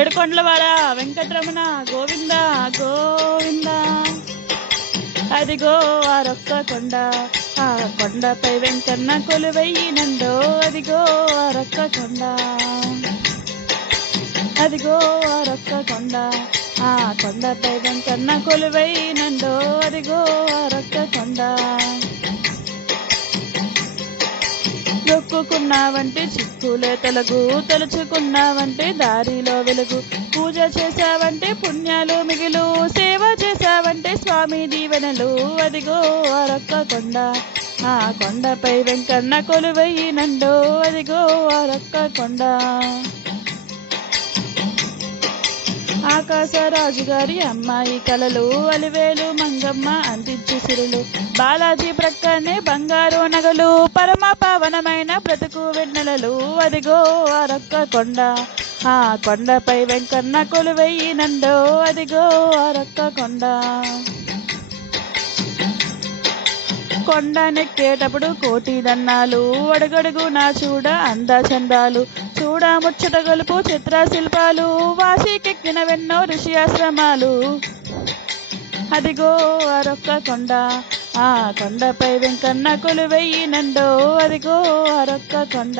ఏడుకొండలవాడ వెంకటరమణ గోవింద గోవింద. అదిగో ఆరొక్క కొండ ఆ కొండపై వెంకన్న కొలువయ్యినండో అదిగో ఆరొక్క కొండ. అదిగో ఆరొక్క కొండ ఆ కొండపై వెంకన్న కొలువైనండో అదిగో ఆరొక్క కొండ. మొక్కుకున్నావంటే చిక్కులే తలకు తలుచుకున్నావంటే దారిలో వెలుగు. పూజ చేశావంటే పుణ్యాలు మిగిలు సేవ చేశావంటే స్వామి దీవెనలు. అదిగో ఆరొక్క కొండ ఆ కొండపై వెంకన్న కొలువయ్యినండో అదిగో ఆరొక్క కొండ. ఆకాశరాజు గారి అమ్మాయి కలలు అలివేలు మంగమ్మ అందించు సిరులు. బాలాజీ ప్రక్కనే బంగారు నగలు పరమ పావనమైన బ్రతుకు వెన్నెలలు. అదిగో అరొక్క కొండ ఆ కొండపై వెంకన్న కొలువైనండో అదిగో అరొక్క కొండ. కొండ నెక్కేటప్పుడు కోటి దన్నాలు అడుగడుగు నా చూడ అందా చందాలు. చూడముచ్చట గొలుపు చిత్ర శిల్పాలు వాసికెక్కిన వెన్నో ఋషి ఆశ్రమాలు. అదిగో అరొక్క కొండ ఆ కొండపై వెంకన్న కొలువెయ్యినండో అదిగో అరొక్క కొండ.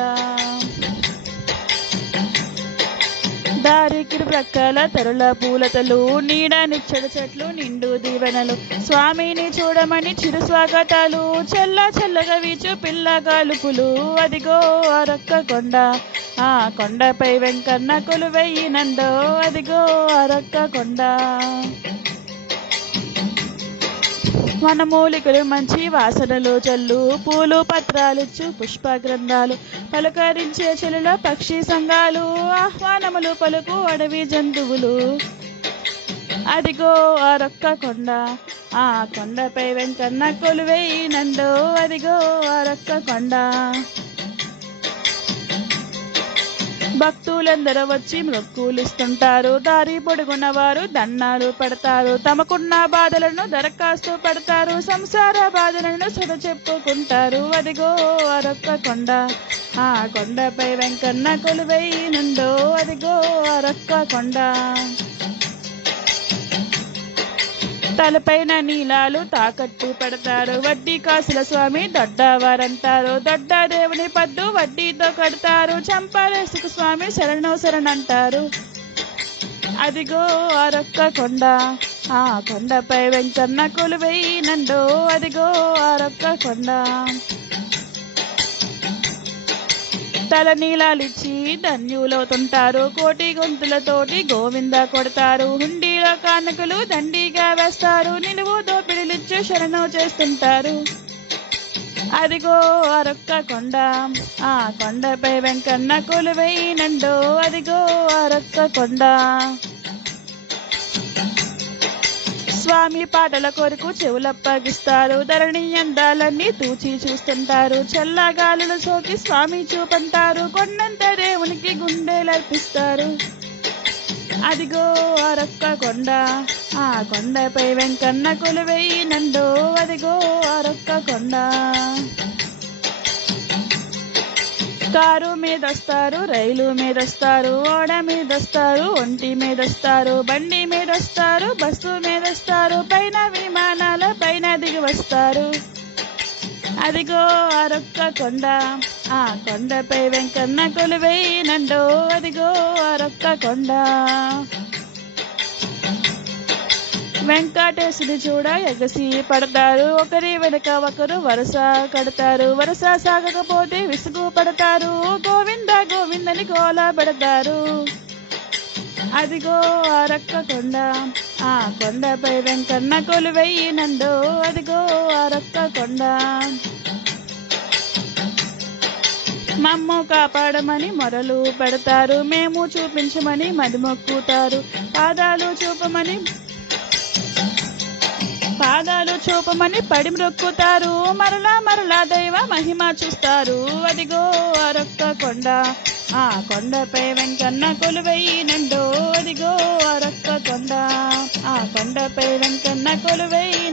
దారికి ప్రక్కల తెరల పూలతలు నీడ నిచ్చడి చెట్లు నిండు దీవెనలు. స్వామిని చూడమని చిరు స్వాగతాలు చెల్ల చెల్లగా వీచు పిల్ల గాలుపులు. అదిగో అరొక్క కొండ ఆ కొండపై వెంకన్న కొలువెయ్యినండో అదిగో అరొక్క కొండ. వనమూలికలు మంచి వాసనలు చల్లు పూలు పత్రాలిచ్చు పుష్ప గ్రంథాలు పలకరించే చెలుల పక్షి సంఘాలు ఆహ్వానములు పలుకు అడవి జంతువులు. అదిగో ఆ రొక్క కొండ ఆ కొండపై వెంకన్న కొలువై నందో అదిగో ఆ రొక్క కొండ. భక్తులందరూ వచ్చి మొక్కులిస్తుంటారు. దారి పొడుగున్న వారు దండాలు పడతారు. తమకున్న బాధలను దరఖాస్తు పడతారు. సంసార బాధలను సొద చెప్పుకుంటారు. అదిగో అరొక్క కొండ. ఆ కొండపై వెంకన్న కొలువై నుండో అదిగో అరొక్క కొండ. తలపైన నీలాలు తాకట్టు పెడతారు. వడ్డీ కాసుల స్వామి దొడ్డవారంటారు. దొడ్డ దేవుని పద్దు వడ్డీతో కడతారు. చంపారేసుకు స్వామి శరణు శరణంటారు అదిగో ఆరొక్క కొండ. ఆ కొండపై వెంకన్న కొలువైనండో అదిగో ఆరొక్క కొండ. తల నీలాలిచ్చి ధన్యులవుతుంటారు. కోటి గొంతులతోటి గోవింద కొడతారు. హుండీలో కానుకలు దండిగా వేస్తారు. నిలువు దోపిడిలిచ్చు శరణం చేస్తుంటారు. అదిగో అరొక్క కొండ ఆ కొండపై వెంకన్న కొలువైనండో. అదిగో అరొక్క కొండ. స్వామి పాటల కొరకు చెవులప్పగిస్తారు. ధరణి అందాలన్నీ తూచి చూస్తుంటారు. చల్లగాలులు సోకి స్వామి చూపంటారు. కొండంత దేవునికి గుండెలర్పిస్తారు. అదిగో అరొక్క కొండ ఆ కొండపై వెంకన్న కొలువైనండో అదిగో అరొక్క కొండ. కారు మీద వస్తారు రైలు మీద వస్తారు ఓడ మీద వస్తారు ఒంటి మీద వస్తారు బండి మీద వస్తారు బస్సు మీద వస్తారు పైన విమానాల పైన దిగి వస్తారు. అదిగో అరొక్క కొండ ఆ కొండపై వెంకన్న కొలువైనండో అదిగో అరొక్క కొండ. వెంకటేశుని చూడ ఎగసి పడతారు. ఒకరి వెనుక ఒకరు వరుస కడతారు. వరుస సాగకపోతే విసుగు పడతారు. గోవింద గోవిందని గోల పెడతారు అదిగో ఆ రక్క కొండ ఆ కొండపై వెంకన్న కొలువైనండో అదిగో ఆ రక్క కొండ. మమ్ము కాపాడమని మొరలు పెడతారు. మేము చూపించమని మది మొక్కుతారు పాదాలు చూపమని పాదాలు చూపమని పడి మ్రొక్కుతారు మరలా మరలా దైవ మహిమ చూస్తారు. అదిగో అరొక్క కొండ. ఆ కొండపై వెంకన్న కొలువైనండో. అదిగో అరొక్క కొండ. ఆ కొండపై వెంకన్న కొలువై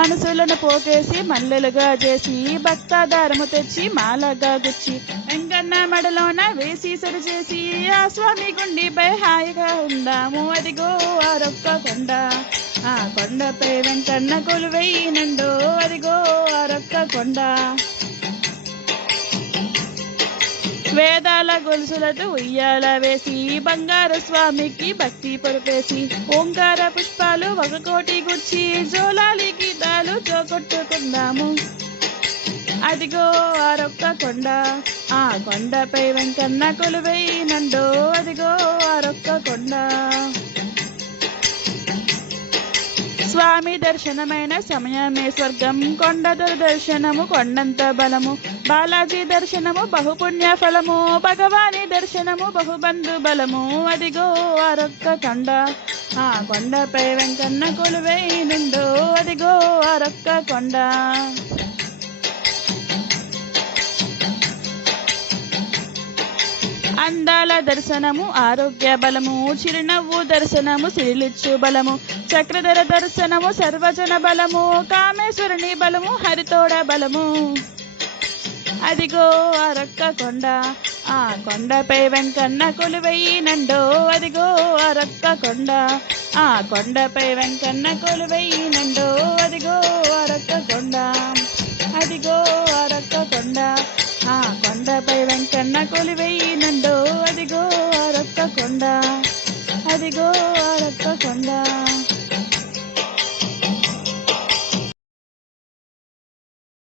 మనసులను పోకేసి మల్లెలుగా చేసి భక్తాదారము తెచ్చి మాలగా గుచ్చి వెంకన్న మడలోన వేసి సరి చేసి ఆ స్వామి గుండిపై హాయిగా ఉందాము. అదిగో ఆరొక్క కొండ. ఆ కొండపై వెంకన్న కొలువైనండో అదిగో ఆరొక్క కొండ. వేదాల గొలుసులతో ఉయ్యాల వేసి బంగారు స్వామికి భక్తి పొరపేసి ఓంకార పుష్పాలు ఒక కోటి గుచ్చి జోలాలి గీతాలు చోకొట్టుకున్నాము అదిగో ఆరొక్క కొండ ఆ కొండపై వెంకన్న కొలువై నండో అదిగో ఆరొక్క కొండ. స్వామి దర్శనమైన సమయమే స్వర్గం కొండ దర్శనము కొండంత బలము. బాలాజీ దర్శనము బహుపుణ్య ఫలము. భగవాని దర్శనము బహుబంధు బలము. అదిగో ఆరొక్క కొండ. ఆ కొండపై వెంకన్న కొలువై నుండో. అదిగో ఆరొక్క కొండ. అందాల దర్శనము ఆరోగ్య బలము చిరునవ్వు దర్శనము సిరిలిచ్చు బలము చక్రధర దర్శనము సర్వజన బలము కామేశ్వరుని బలము హరితోడ బలము. అదిగో అరక్క కొండ ఆ కొండపై వెంకన్న కొలువై నండో అదిగో అరక్క కొండ ఆ కొండపై వెంకన్న కొలువై నండో అదిగో అరక్క కొండ అదిగో అరక్క కొండ ఆ కొండ కొండపై వెంకన్న కొలువై నండో అదిగో రొక్క కొండ అదిగో అరక్క కొండ.